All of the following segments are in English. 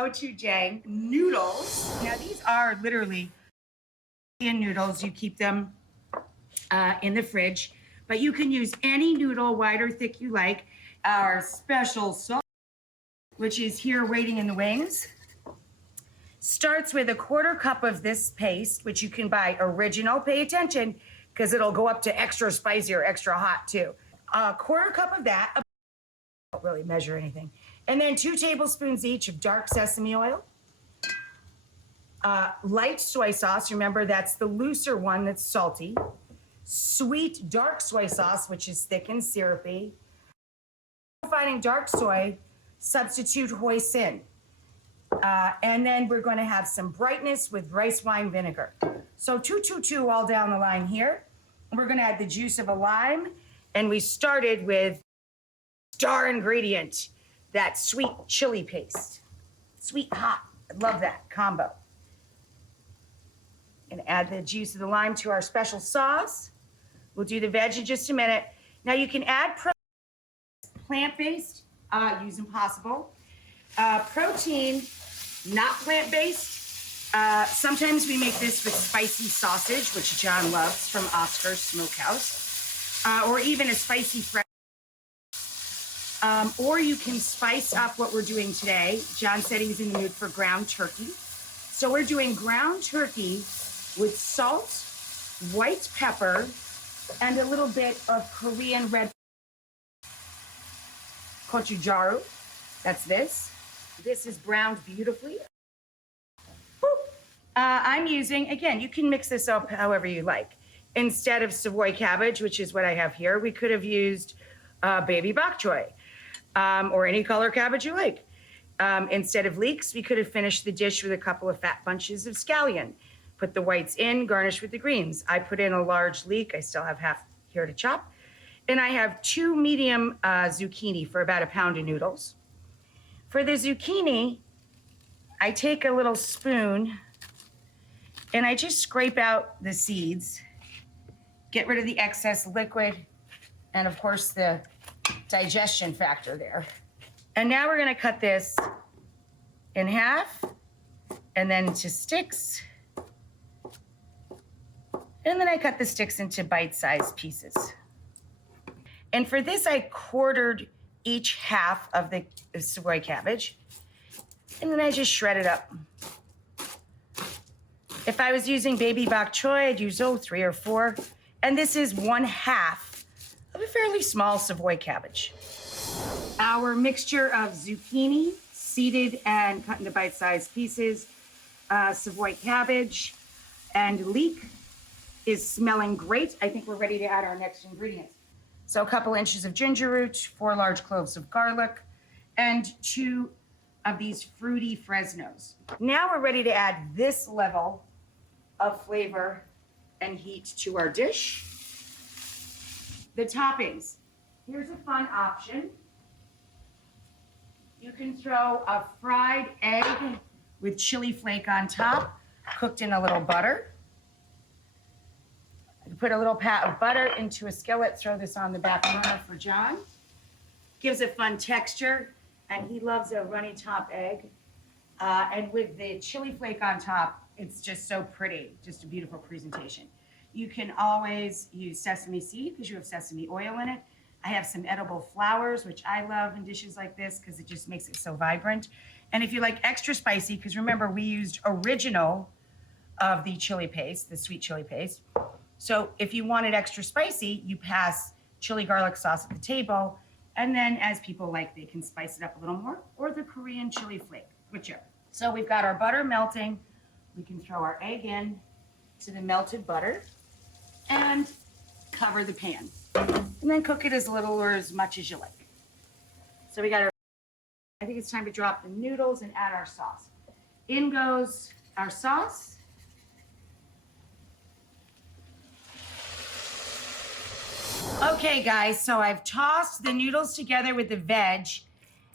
Gochujang noodles. Now these are literally Indian noodles. You keep them in the fridge, but you can use any noodle, wide or thick you like. Our special sauce, which is here waiting in the wings, starts with a 1/4 cup of this paste, which you can buy original. Pay attention, because it'll go up to extra spicy or extra hot too. A 1/4 cup of that. I don't really measure anything. And then 2 tablespoons each of dark sesame oil. Light soy sauce, remember that's the looser one that's salty. Sweet dark soy sauce, which is thick and syrupy. Finding dark soy, substitute hoisin. And then we're going to have some brightness with rice wine vinegar. So 2 all down the line here. We're going to add the juice of a lime. And we started with star ingredient, that sweet chili paste. Sweet hot. I love that combo. And add the juice of the lime to our special sauce. We'll do the veg in just a minute. Now you can add plant-based, use Impossible. Protein, not plant-based. Sometimes we make this with spicy sausage, which John loves from Oscar's Smokehouse, or even a spicy fresh. Or you can spice up what we're doing today. John said he's in the mood for ground turkey. So we're doing ground turkey with salt, white pepper, and a little bit of Korean red Gochujang. That's this. This is browned beautifully. I'm using, again, you can mix this up however you like. Instead of Savoy cabbage, which is what I have here, we could have used baby bok choy, or any color cabbage you like. Instead of leeks, we could have finished the dish with a couple of fat bunches of scallion. Put the whites in, garnish with the greens. I put in a large leek. I still have half here to chop. And I have 2 medium zucchini for about 1 pound of noodles. For the zucchini, I take a little spoon and I just scrape out the seeds, get rid of the excess liquid, and of course the digestion factor there. And now we're gonna cut this in half and then into sticks. And then I cut the sticks into bite-sized pieces. And for this, I quartered each half of the Savoy cabbage. And then I just shred it up. If I was using baby bok choy, I'd use 3 or 4. And this is 1/2 of a fairly small Savoy cabbage. Our mixture of zucchini, seeded and cut into bite-sized pieces, Savoy cabbage, and leek is smelling great. I think we're ready to add our next ingredients. So a couple inches of ginger root, 4 large cloves of garlic, and 2 of these fruity Fresnos. Now we're ready to add this level of flavor and heat to our dish. The toppings. Here's a fun option. You can throw a fried egg with chili flake on top, cooked in a little butter. Put a little pat of butter into a skillet, throw this on the back burner for John. Gives a fun texture, and he loves a runny top egg. And with the chili flake on top, it's just so pretty, just a beautiful presentation. You can always use sesame seed because you have sesame oil in it. I have some edible flowers, which I love in dishes like this because it just makes it so vibrant. And if you like extra spicy, because remember we used original of the chili paste, the sweet chili paste. So if you want it extra spicy, you pass chili garlic sauce at the table. And then as people like, they can spice it up a little more, or the Korean chili flake, whichever. So we've got our butter melting. We can throw our egg in to the melted butter and cover the pan. And then cook it as little or as much as you like. So we got our, I think it's time to drop the noodles and add our sauce. In goes our sauce. Okay, guys, so I've tossed the noodles together with the veg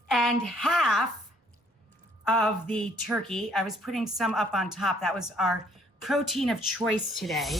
and half of the turkey. I was putting some up on top. That was our protein of choice today.